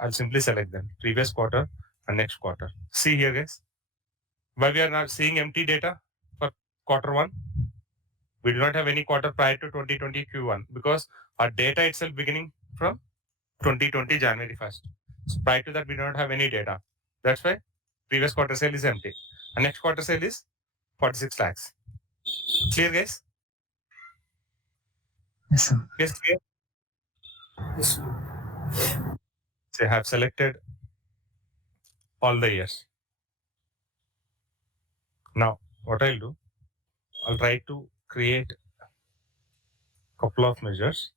I'll simply select them, previous quarter and next quarter. See here, guys. Why we are not seeing empty data for quarter one? We do not have any quarter prior to 2020 Q1 because our data itself beginning from 2020 January 1st. So prior to that, we do not have any data. That's why previous quarter sale is empty. And next quarter sale is 46 lakhs. Clear, guys? Yes, sir. Yes, clear? Yes, sir. So I have selected all the years. Now, what I'll do, I'll try to create a couple of measures.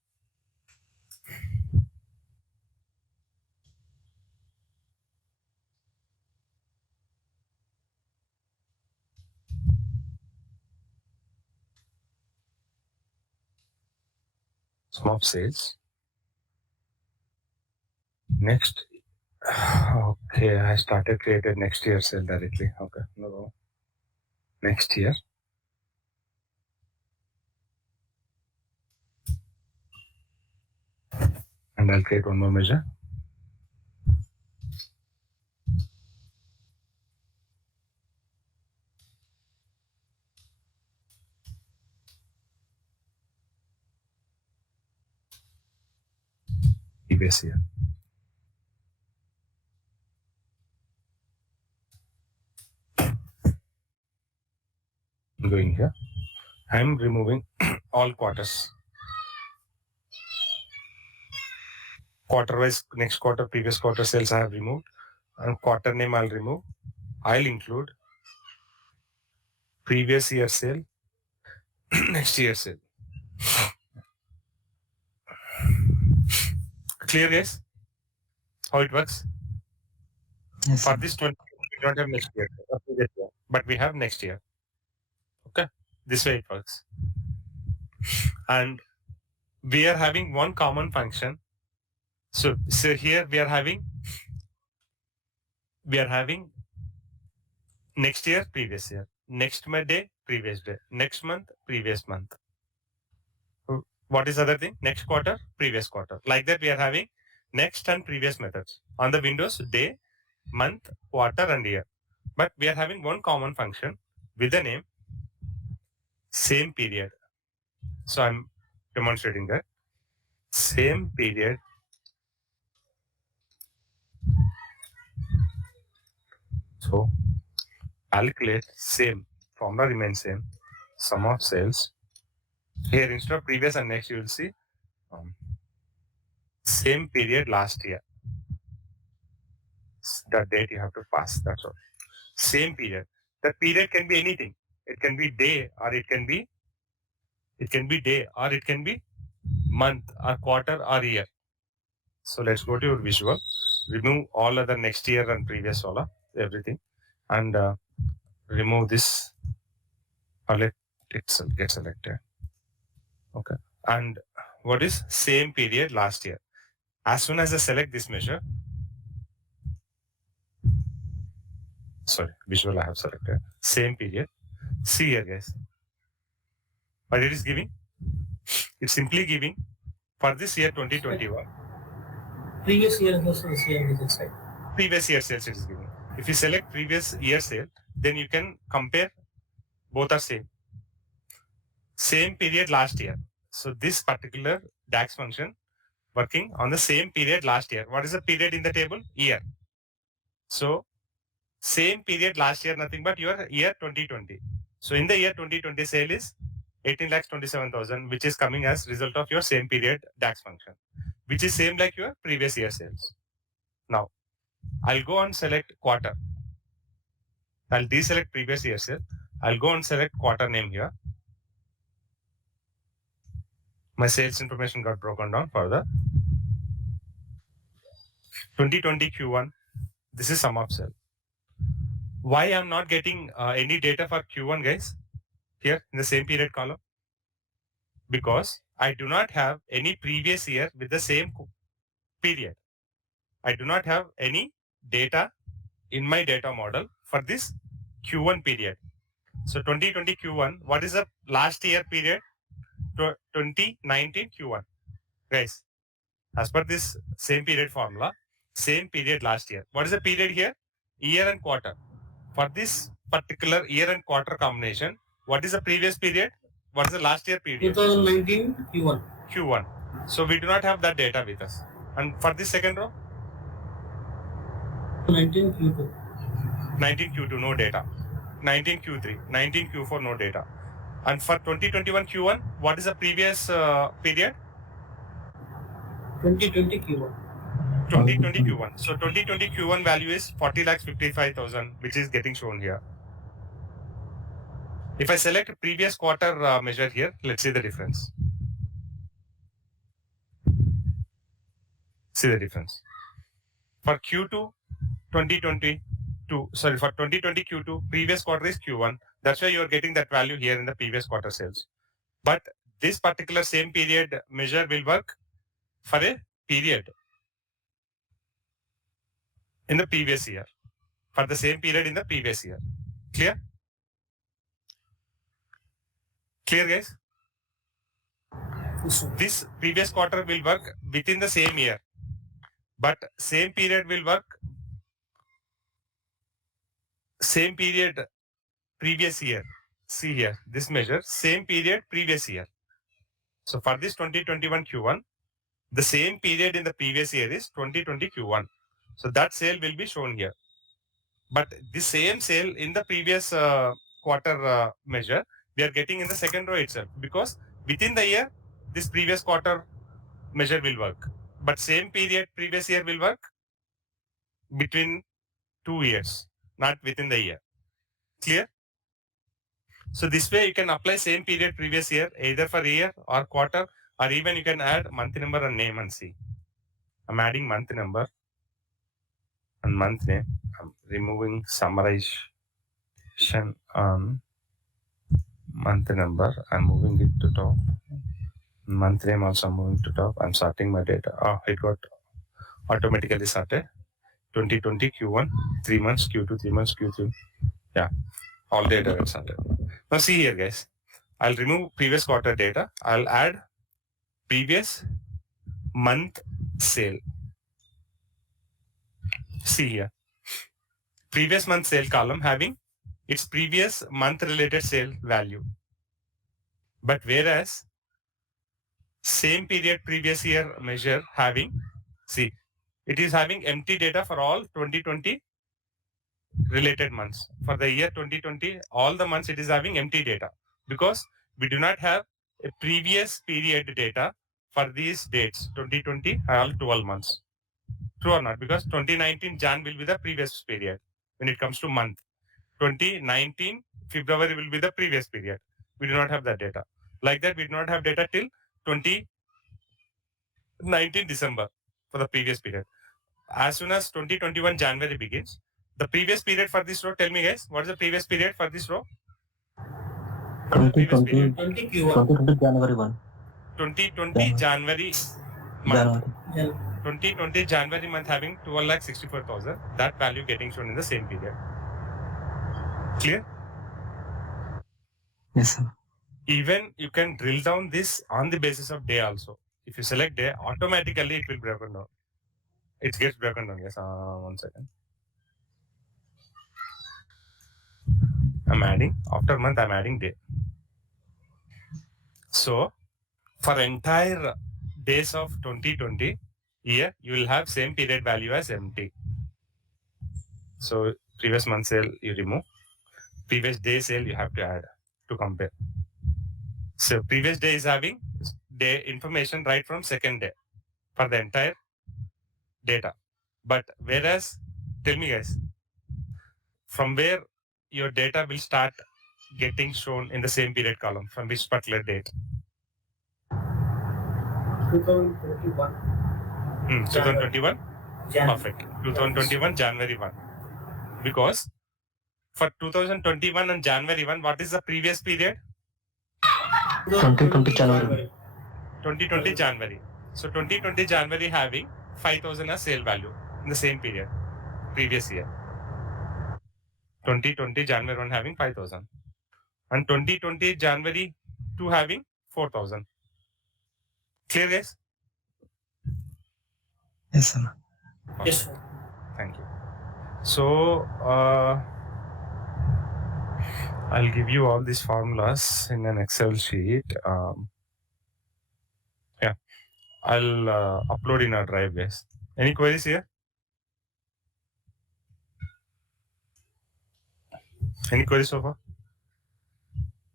Sum of sales. Next. Okay, I started created next year sale directly. Okay, no. Next year. And I'll create one more measure. Previous year. I'm going here. I'm removing all quarters. Quarter-wise, next quarter, previous quarter sales I have removed. And quarter name I'll remove. I'll include previous year sale, next year sale. Clear, guys? How it works? Yes, For sir. this 20, we don't have next year, but we have next year. Okay, this way it works. And we are having one common function. So here we are having next year, previous year, next day, previous day, next month, previous month. What is other thing? Next quarter, previous quarter. Like that we are having next and previous methods. On the windows, day, month, quarter and year. But we are having one common function with the name same period. So I'm demonstrating that. Same period. So calculate same. Formula remains same. Sum of sales. Here instead of previous and next, you will see same period last year. The date you have to pass. That's all. Same period. The period can be anything. It can be day, or it can be day, or it can be month, or quarter, or year. So let's go to your visual. Remove all other next year and previous all everything, and remove this. Or let it get selected. Okay. And what is same period last year? As soon as I select this measure, sorry, visual I have selected. Same period. See here, guys. What it is giving? It's simply giving for this year 2021. Previous year also the same results, right? Previous year sales it is giving. If you select previous year sale, then you can compare. Both are same. Same period last year. So this particular DAX function working on the same period last year. What is the period in the table? Year. So same period last year, nothing but your year 2020. So in the year 2020 sale is 18,27,000, which is coming as result of your same period DAX function, which is same like your previous year sales. Now, I'll go and select quarter. I'll deselect previous year sale. I'll go and select quarter name here. My sales information got broken down further. 2020 Q1. This is sum of sale. Why I'm not getting any data for Q1, guys? Here in the same period column. Because I do not have any previous year with the same period. I do not have any data in my data model for this Q1 period. So 2020 Q1, what is the last year period? 2019 Q1. Guys, as per this same period formula, same period last year. What is the period here? Year and quarter. For this particular year and quarter combination, what is the previous period? What is the last year period? 2019 Q1. Q1. So we do not have that data with us. And for this second row? 19 Q2. 19 Q2, no data. 19 Q3, 19 Q4, no data. And for 2021 Q1, what is the previous period? 2020 Q1. 2020 Q1. So 2020 Q1 value is 40,55,000, which is getting shown here. If I select previous quarter measure here, let's see the difference. See the difference. For Q2 2022, sorry, for 2020 Q2, previous quarter is Q1. That's why you are getting that value here in the previous quarter sales. But this particular same period measure will work for a period in the previous year, for the same period in the previous year. Clear? Clear, guys? This previous quarter will work within the same year, but same period will work same period previous year. See here, this measure, same period previous year. So for this 2021 Q1, the same period in the previous year is 2020 Q1. So that sale will be shown here. But the same sale in the previous quarter measure, we are getting in the second row itself, because within the year, this previous quarter measure will work. But same period previous year will work between 2 years, not within the year. Clear? So this way you can apply same period previous year, either for year or quarter, or even you can add month number and name and see. I'm adding month number and month name. I'm removing summarization on month number. I'm moving it to top. Month name also I'm moving to top. I'm sorting my data. Oh, it got automatically sorted. 2020 Q1, 3 months, Q2, 3 months, Q3. Yeah, all data got sorted. Now see here, guys. I'll remove previous quarter data. I'll add previous month sale. See here. Previous month sale column having its previous month related sale value. But whereas same period previous year measure having, see, it is having empty data for all 2020 related months. For the year 2020, all the months it is having empty data because we do not have a previous period data for these dates, 2020, all 12 months. True or not? Because 2019 Jan will be the previous period when it comes to month. 2019 February will be the previous period. We do not have that data. Like that, we do not have data till 2019 December for the previous period. As soon as 2021 January begins, the previous period for this row, tell me guys, what is the previous period for this row? 2020 20 Q1. 2020 January 1. 2020 January month. 2020 January month having 12,64,000. That value getting shown in the same period. Clear? Yes, sir. Even you can drill down this on the basis of day also. If you select day, automatically it will broken down. It gets broken down. Yes, 1 second. I'm adding, after month I'm adding day. So, for entire days of 2020 year, you will have same period value as empty. So, previous month sale you remove. Previous day sale you have to add to compare. So, previous day is having day information right from second day for the entire data. But whereas, tell me guys, from where your data will start getting shown in the same period column, from which particular date? 2021. 2021? Jan. Perfect. 2021 January 1. Because for 2021 and January 1, what is the previous period? 2020 January. 2020 January. So 2020 January having 5,000 as sale value in the same period, previous year. 2020 January 1 having 5,000. And 2020 January 2 having 4,000. Clear guys? Yes, sir. Yes, sir. Thank you. So, I'll give you all these formulas in an Excel sheet. Yeah, I'll upload in our drive, guys. Any queries here? Any queries so far?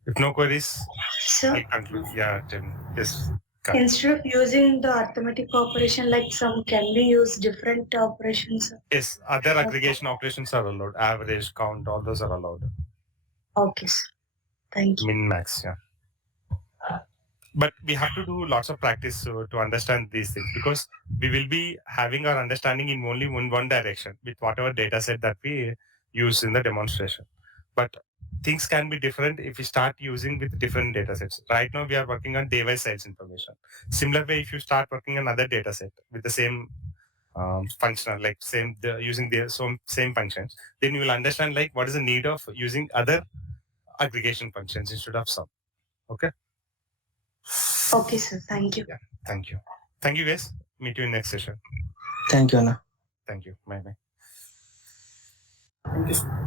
If no queries, So I conclude. Yeah, tell me. Yes. instead of using the arithmetic operation, like some can we use different operations? Yes, other aggregation operations are allowed. Average, count, all those are allowed. Okay, sir. Thank you. Min, max, yeah. But we have to do lots of practice to understand these things because we will be having our understanding in only one direction with whatever data set that we use in the demonstration. But things can be different if we start using with different data sets. Right now we are working on day-wise sales information. Similar way, if you start working on another data set with the same functional, like using the same functions, then you will understand like what is the need of using other aggregation functions instead of some. Okay. Okay, sir. Thank you. Yeah. Thank you. Thank you, guys. Meet you in next session. Thank you, Anna. Thank you. Bye bye. Thank you, sir.